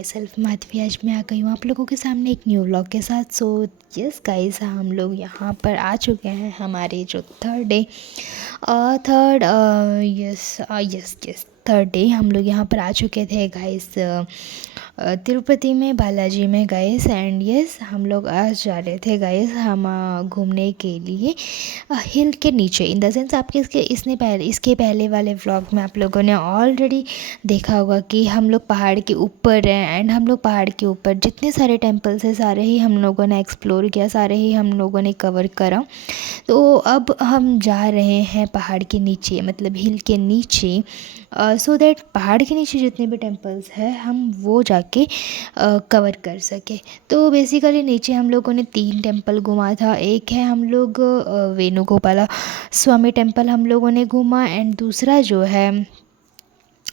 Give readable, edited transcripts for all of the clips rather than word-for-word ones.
My self Madhavi. आज मैं आ गई हूँ आप लोगों के सामने एक न्यू व्लॉग के साथ। सो यस गाइस, हम लोग यहाँ पर आ चुके हैं हमारे जो थर्ड डे थर्ड डे हम लोग यहाँ पर आ चुके थे गाइस तिरुपति में, बालाजी में गाइस। एंड यस, हम लोग आज जा रहे थे गाइस हम घूमने के लिए हिल के नीचे। इन द सेंस आपके इसके पहले वाले व्लॉग में आप लोगों ने ऑलरेडी देखा होगा कि हम लोग पहाड़ के ऊपर हैं। एंड हम लोग पहाड़ के ऊपर जितने सारे टेम्पल्स हैं सारे ही हम लोगों ने एक्सप्लोर किया, सारे ही हम लोगों ने कवर करा। तो अब हम जा रहे हैं पहाड़ के नीचे, मतलब हिल के नीचे, सो दैट पहाड़ के नीचे जितने भी टेम्पल्स हैं हम वो जाके कवर कर सके। तो बेसिकली नीचे हम लोगों ने 3 टेम्पल घूमा था। एक है हम लोग वेणुगोपाला स्वामी टेम्पल हम लोगों ने घूमा। एंड दूसरा जो है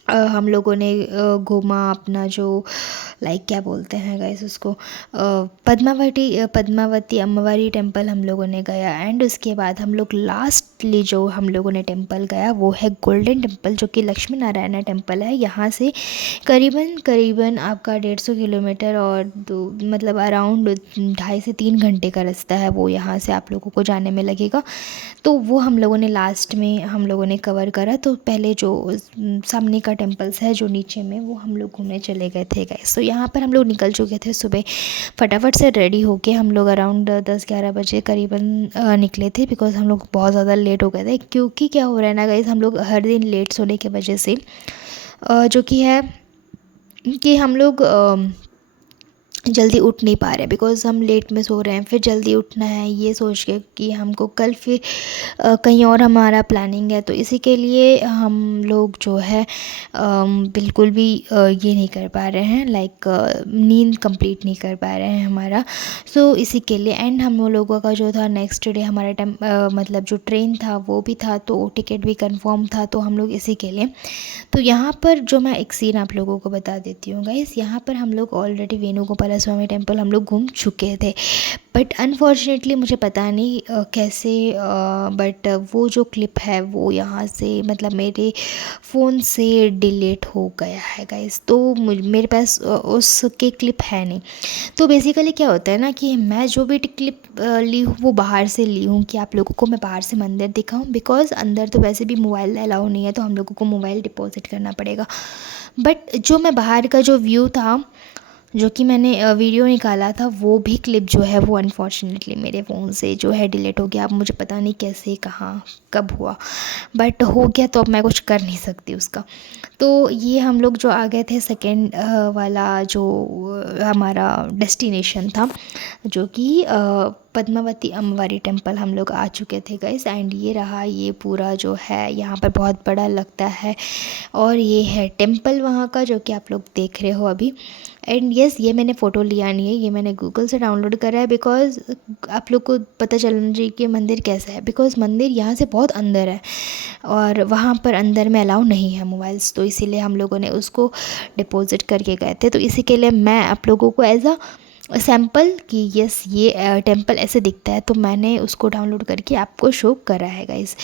हम लोगों ने घूमा अपना जो लाइक क्या बोलते हैं गाइस उसको, पद्मावती अम्बावारी टेम्पल हम लोगों ने गया। एंड उसके बाद हम लोग लास्टली जो हम लोगों ने टेम्पल गया वो है गोल्डन टेम्पल, जो कि लक्ष्मी नारायण टेम्पल है। यहाँ से करीबन आपका 150 किलोमीटर और मतलब अराउंड 2.5 से 3 घंटे का रास्ता है वो यहाँ से आप लोगों को जाने में लगेगा। तो वो हम लोगों ने लास्ट में हम लोगों ने कवर करा। तो पहले जो सामने का टेम्पल्स है जो नीचे में, वो हम लोग घूमने चले गए थे गाइस। तो यहाँ पर हम लोग निकल चुके थे सुबह, फटाफट से रेडी होके हम लोग अराउंड 10-11 बजे करीबन निकले थे, बिकॉज हम लोग बहुत ज़्यादा लेट हो गए थे। क्योंकि क्या हो रहा है ना गाइस, हम लोग हर दिन लेट सोने की वजह से जो कि है कि हम लोग जल्दी उठ नहीं पा रहे, बिकॉज़ हम लेट में सो रहे हैं, फिर जल्दी उठना है ये सोच के कि हमको कल फिर कहीं और हमारा प्लानिंग है। तो इसी के लिए हम लोग जो है बिल्कुल भी ये नहीं कर पा रहे हैं, लाइक नींद कंप्लीट नहीं कर पा रहे हैं हमारा। सो इसी के लिए एंड हम लोगों का जो था नेक्स्ट डे हमारा मतलब जो ट्रेन था वो भी था, तो टिकट भी कंफर्म था। तो हम लोग इसी के लिए, तो यहाँ पर जो मैं एक सीन आप लोगों को बता देती हूँ गाइस। यहाँ पर हम लोग ऑलरेडी वेणुगोपाला स्वामी टेम्पल हम लोग घूम चुके थे, बट अनफॉर्चुनेटली मुझे पता नहीं कैसे बट वो जो क्लिप है वो यहाँ से मतलब मेरे फ़ोन से डिलीट हो गया है गाइस। तो मेरे पास उसके क्लिप है नहीं। तो बेसिकली क्या होता है ना कि मैं जो भी क्लिप ली हूँ वो बाहर से ली हूँ कि आप लोगों को मैं बाहर से मंदिर दिखाऊँ, बिकॉज़ अंदर तो वैसे भी मोबाइल अलाउ नहीं है, तो हम लोगों को मोबाइल डिपॉजिट करना पड़ेगा। बट जो मैं बाहर का जो व्यू था, जो कि मैंने वीडियो निकाला था, वो भी क्लिप जो है वो अनफॉर्चुनेटली मेरे फ़ोन से जो है डिलीट हो गया। अब मुझे पता नहीं कैसे, कहाँ, कब हुआ, बट हो गया, तो अब मैं कुछ कर नहीं सकती उसका। तो ये हम लोग जो आ गए थे सेकेंड वाला जो हमारा डेस्टिनेशन था, जो कि पद्मावती अम्बावारी टेम्पल हम लोग आ चुके थे गाइस। एंड ये रहा, ये पूरा जो है यहाँ पर बहुत बड़ा लगता है, और ये है टेम्पल वहाँ का जो कि आप लोग देख रहे हो अभी। एंड यस, ये मैंने फ़ोटो लिया नहीं है, ये मैंने गूगल से डाउनलोड करा है, बिकॉज़ आप लोग को पता चलना चाहिए कि मंदिर कैसा है, बिकॉज़ मंदिर यहाँ से बहुत अंदर है और वहाँ पर अंदर में अलाउ नहीं है मोबाइल्स। तो इसीलिए हम लोगों ने उसको डिपॉजिट करके गए थे। तो इसी के लिए मैं आप लोगों को एज अ सैम्पल कि यस ये टेम्पल ऐसे दिखता है, तो मैंने उसको डाउनलोड करके आपको शो करा है गाइस।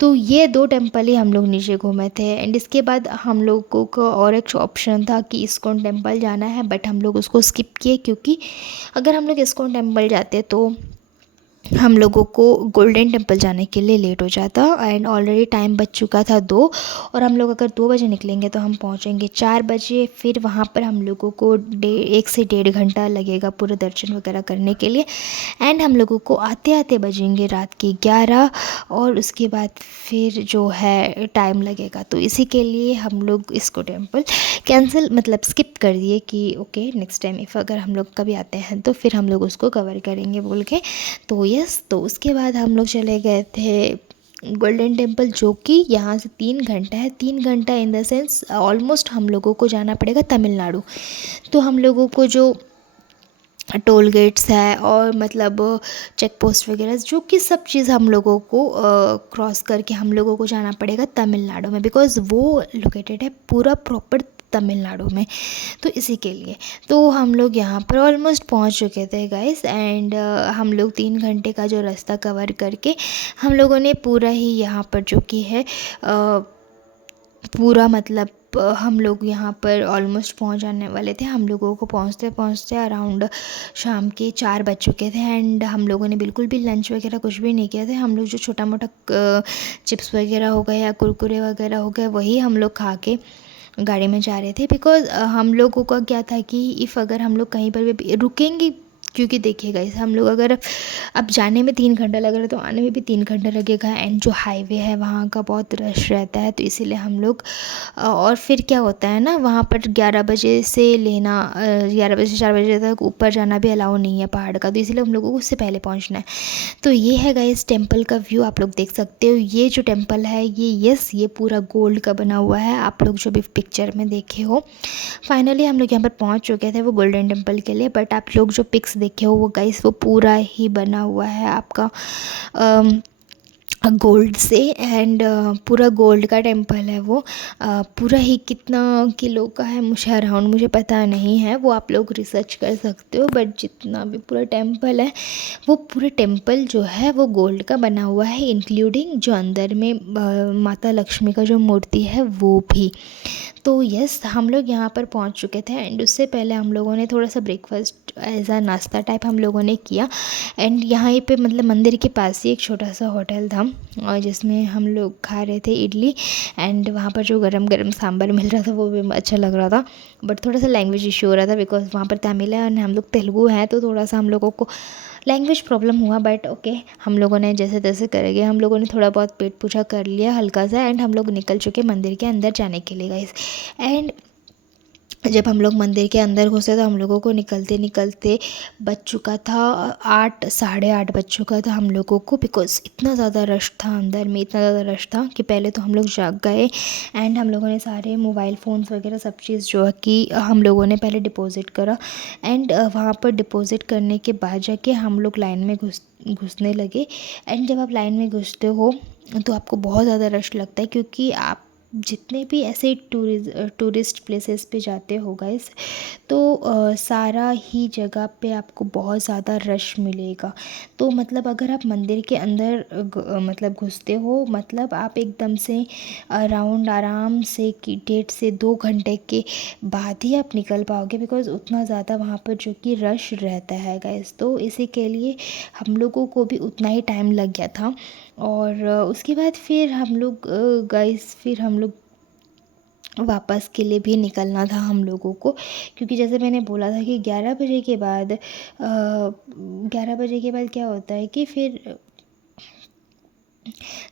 तो ये 2 टेम्पल ही हम लोग नीचे घूमे थे। एंड इसके बाद हम लोगों को और एक ऑप्शन था कि इस्कॉन टेम्पल जाना है, बट हम लोग उसको स्किप किए, क्योंकि अगर हम लोग इस्कॉन टेम्पल जाते तो हम लोगों को गोल्डन टेम्पल जाने के लिए लेट हो जाता। एंड ऑलरेडी टाइम बच चुका था 2, और हम लोग अगर 2 बजे निकलेंगे तो हम पहुंचेंगे 4 बजे। फिर वहां पर हम लोगों को 1 से 1.5 घंटा लगेगा पूरा दर्शन वगैरह करने के लिए। एंड हम लोगों को आते आते बजेंगे रात के 11, और उसके बाद फिर जो है टाइम लगेगा। तो इसी के लिए हम लोग इसको टेम्पल कैंसिल मतलब स्किप कर दिए कि ओके नेक्स्ट टाइम इफ़ अगर हम लोग कभी आते हैं तो फिर हम लोग उसको कवर करेंगे बोल के। तो यस, तो उसके बाद हम लोग चले गए थे गोल्डन टेम्पल, जो कि यहाँ से 3 घंटा है। 3 घंटा इन द सेंस ऑलमोस्ट हम लोगों को जाना पड़ेगा तमिलनाडु। तो हम लोगों को जो टोल गेट्स है और मतलब चेक पोस्ट वगैरह, जो कि सब चीज़ हम लोगों को क्रॉस करके हम लोगों को जाना पड़ेगा तमिलनाडु में, बिकॉज़ वो लोकेटेड है पूरा प्रॉपर तमिलनाडु में। तो इसी के लिए तो हम लोग यहाँ पर ऑलमोस्ट पहुँच चुके थे गाइस। एंड हम लोग 3 घंटे का जो रास्ता कवर करके हम लोगों ने पूरा ही यहाँ पर जो कि है पूरा मतलब हम लोग यहाँ पर ऑलमोस्ट पहुँच जाने वाले थे। हम लोगों को पहुँचते पहुँचते अराउंड शाम के 4 बज चुके थे एंड हम लोगों ने बिल्कुल भी लंच वगैरह कुछ भी नहीं किया था। हम लोग जो छोटा मोटा चिप्स वगैरह हो गए या कुरकुरे वगैरह हो गए वही हम लोग खा के गाड़ी में जा रहे थे। बिकॉज़ हम लोगों का क्या था कि इफ़ अगर हम लोग कहीं पर भी रुकेंगे, क्योंकि देखिए गाइस हम लोग अगर अब जाने में 3 घंटा लग रहा है तो आने में भी 3 घंटा लगेगा एंड जो हाईवे है वहाँ का बहुत रश रहता है, तो इसीलिए हम लोग और फिर क्या होता है ना, वहाँ पर 11 बजे से लेना 11 बजे से 4 बजे तक ऊपर जाना भी अलाउ नहीं है पहाड़ का, तो इसीलिए हम लोगों को उससे पहले पहुँचना है। तो ये है गाइस टेम्पल का व्यू, आप लोग देख सकते हो। ये जो टेम्पल है ये पूरा गोल्ड का बना हुआ है, आप लोग जो भी पिक्चर में देखे हो। फाइनली हम लोग यहाँ पर पहुँच चुके थे वो गोल्डन टेम्पल के लिए, बट आप लोग जो पिक्स देखे हो वो गाइस वो पूरा ही बना हुआ है आपका गोल्ड से एंड पूरा गोल्ड का टेम्पल है वो। पूरा ही कितना किलो का है मुझे अराउंड मुझे पता नहीं है, वो आप लोग रिसर्च कर सकते हो, बट जितना भी पूरा टेम्पल है वो पूरा टेम्पल जो है वो गोल्ड का बना हुआ है, इंक्लूडिंग जो अंदर में माता लक्ष्मी का जो मूर्ति है वो भी। तो यस हम लोग यहाँ पर पहुँच चुके थे एंड उससे पहले हम लोगों ने थोड़ा सा ब्रेकफास्ट एज आ नाश्ता टाइप हम लोगों ने किया एंड यहाँ पे मतलब मंदिर के पास ही एक छोटा सा होटल था और जिसमें हम लोग खा रहे थे इडली एंड वहाँ पर जो गरम गरम सांभर मिल रहा था वो भी अच्छा लग रहा था, बट थोड़ा सा लैंग्वेज इशू हो रहा था बिकॉज वहाँ पर तमिल है और हम लोग तेलुगु हैं, तो थोड़ा सा हम लोगों को लैंग्वेज प्रॉब्लम हुआ, बट ओके हम लोगों ने जैसे तैसे करेंगे। हम लोगों ने थोड़ा बहुत पेट पूजा कर लिया हल्का सा एंड हम लोग निकल चुके मंदिर के अंदर जाने के लिए गाइस। एंड जब हम लोग मंदिर के अंदर घुसे तो हम लोगों को निकलते निकलते बज चुका था 8 साढ़े 8 बज चुका था हम लोगों को, बिकॉज़ इतना ज़्यादा रश था अंदर में, इतना ज़्यादा रश था कि पहले तो हम लोग जाग गए एंड हम लोगों ने सारे मोबाइल फ़ोन्स वगैरह सब चीज़ जो है कि हम लोगों ने पहले डिपॉज़िट करा एंड वहाँ पर डिपॉज़िट करने के बाद जाके हम लोग लाइन में घुसने लगे। एंड जब आप लाइन में घुसते हो तो आपको बहुत ज़्यादा रश लगता है, क्योंकि आप जितने भी ऐसे टूरिस्ट प्लेसेस पे जाते हो गाइस तो सारा ही जगह पे आपको बहुत ज़्यादा रश मिलेगा। तो मतलब अगर आप मंदिर के अंदर मतलब घुसते हो मतलब आप एकदम से अराउंड आराम से कि 1.5 से 2 घंटे के बाद ही आप निकल पाओगे, बिकॉज़ उतना ज़्यादा वहाँ पर जो कि रश रहता है गाइस। तो इसी के लिए हम लोगों को भी उतना ही टाइम लग गया था और उसके बाद फिर हम लोग गाइस फिर हम लोग वापस के लिए भी निकलना था हम लोगों को, क्योंकि जैसे मैंने बोला था कि 11 बजे के बाद 11 बजे के बाद क्या होता है कि फिर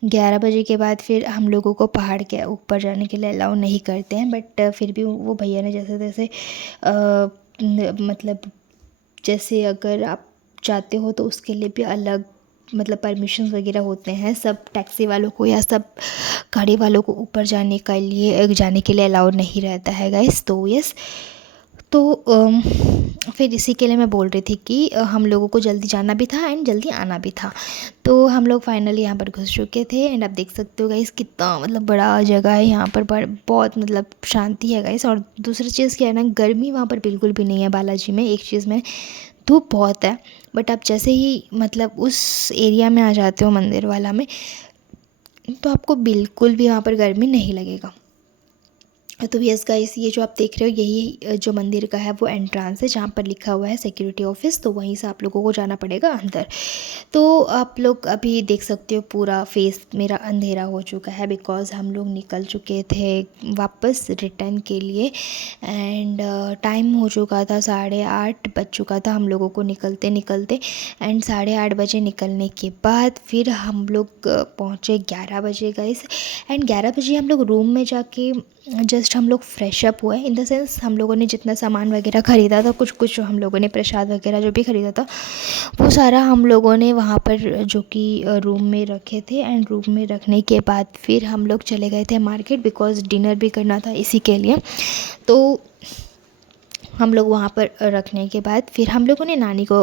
11 बजे के बाद फिर हम लोगों को पहाड़ के ऊपर जाने के लिए अलाउ नहीं करते हैं, बट फिर भी वो भैया ने जैसे तैसे मतलब जैसे अगर आप चाहते हो तो उसके लिए भी अलग मतलब परमिशन वगैरह होते हैं सब टैक्सी वालों को या सब गाड़ी वालों को ऊपर जाने के लिए अलाउड नहीं रहता है गाइस। तो यस तो फिर इसी के लिए मैं बोल रही थी कि हम लोगों को जल्दी जाना भी था एंड जल्दी आना भी था। तो हम लोग फाइनली यहाँ पर घुस चुके थे एंड आप देख सकते हो गाइस कितना मतलब बड़ा जगह है यहाँ पर, बहुत मतलब शांति है गाइस। और दूसरी चीज़ क्या है ना, गर्मी वहाँ पर बिल्कुल भी नहीं है बालाजी में। एक चीज़ में धूप बहुत है, बट आप जैसे ही मतलब उस एरिया में आ जाते हो मंदिर वाला में तो आपको बिल्कुल भी वहाँ पर गर्मी नहीं लगेगा। तो यस गाइस ये जो आप देख रहे हो यही जो मंदिर का है वो एंट्रांस है जहाँ पर लिखा हुआ है सिक्योरिटी ऑफिस, तो वहीं से आप लोगों को जाना पड़ेगा अंदर। तो आप लोग अभी देख सकते हो पूरा फेस मेरा अंधेरा हो चुका है बिकॉज़ हम लोग निकल चुके थे वापस रिटर्न के लिए एंड टाइम हो चुका था 8:30 बज चुका था हम लोगों को निकलते निकलते एंड 8:30 बजे निकलने के बाद फिर हम लोग पहुँचे 11 बजे गाइस। एंड 11 बजे हम लोग रूम में जाके जस्ट हम लोग फ्रेश अप हुए, इन द सेंस हम लोगों ने जितना सामान वगैरह ख़रीदा था कुछ कुछ हम लोगों ने प्रसाद वगैरह जो भी ख़रीदा था वो सारा हम लोगों ने वहाँ पर जो कि रूम में रखे थे एंड रूम में रखने के बाद फिर हम लोग चले गए थे मार्केट बिकॉज़ डिनर भी करना था इसी के लिए। तो हम लोग वहाँ पर रखने के बाद फिर हम लोगों ने नानी को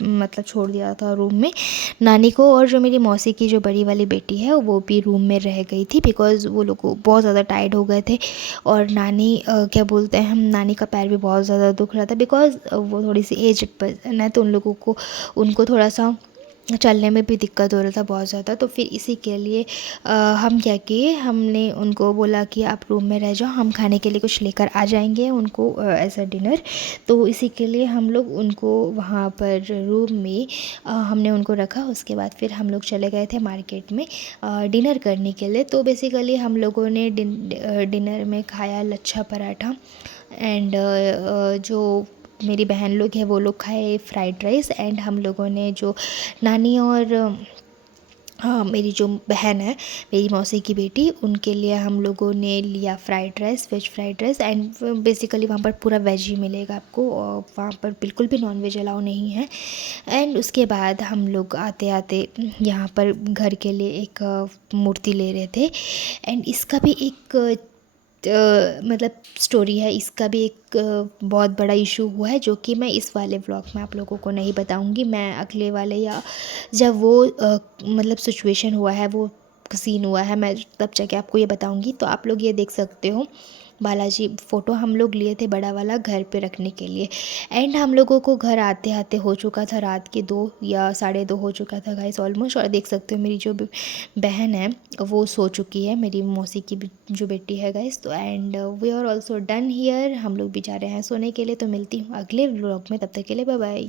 मतलब छोड़ दिया था रूम में, नानी को, और जो मेरी मौसी की जो बड़ी वाली बेटी है वो भी रूम में रह गई थी बिकॉज़ वो लोग बहुत ज़्यादा टायर्ड हो गए थे। और नानी क्या बोलते हैं हम, नानी का पैर भी बहुत ज़्यादा दुख रहा था बिकॉज़ वो थोड़ी सी एज पर्सन है तो उन लोगों को उनको थोड़ा सा चलने में भी दिक्कत हो रहा था बहुत ज़्यादा। तो फिर इसी के लिए हम क्या किए, हमने उनको बोला कि आप रूम में रह जाओ, हम खाने के लिए कुछ लेकर आ जाएंगे उनको एज अ डिनर। तो इसी के लिए हम लोग उनको वहाँ पर रूम में हमने उनको रखा। उसके बाद फिर हम लोग चले गए थे मार्केट में डिनर करने के लिए। तो बेसिकली हम लोगों ने डिनर में खाया लच्छा पराठा एंड जो मेरी बहन लोग हैं वो लोग खाए फ्राइड राइस। एंड हम लोगों ने जो नानी और हाँ, मेरी जो बहन है, मेरी मौसी की बेटी, उनके लिए हम लोगों ने लिया fried rice, veg fried rice. And basically वहाँ पर पूरा वेज ही मिलेगा आपको, और वहाँ पर बिल्कुल भी नॉन वेज अलाउ नहीं है। एंड उसके बाद हम लोग आते आते यहाँ पर घर के लिए एक मूर्ति ले रहे थे। एंड इसका भी एक मतलब स्टोरी है, इसका भी एक बहुत बड़ा इशू हुआ है, जो कि मैं इस वाले व्लॉग में आप लोगों को नहीं बताऊंगी। मैं अगले वाले, या जब वो मतलब सिचुएशन हुआ है, वो सीन हुआ है, मैं तब जाके आपको ये बताऊंगी। तो आप लोग ये देख सकते हो, बालाजी फ़ोटो हम लोग लिए थे बड़ा वाला घर पे रखने के लिए। एंड हम लोगों को घर आते आते हो चुका था रात के 2 या 2:30 हो चुका था गाइस ऑलमोस्ट। और देख सकते हो मेरी जो बहन है वो सो चुकी है, मेरी मौसी की जो बेटी है गाइस। तो and we are also done here, हम लोग भी जा रहे हैं सोने के लिए। तो मिलती हूँ अगले व्लॉग में, तब तक के लिए बाय बाय।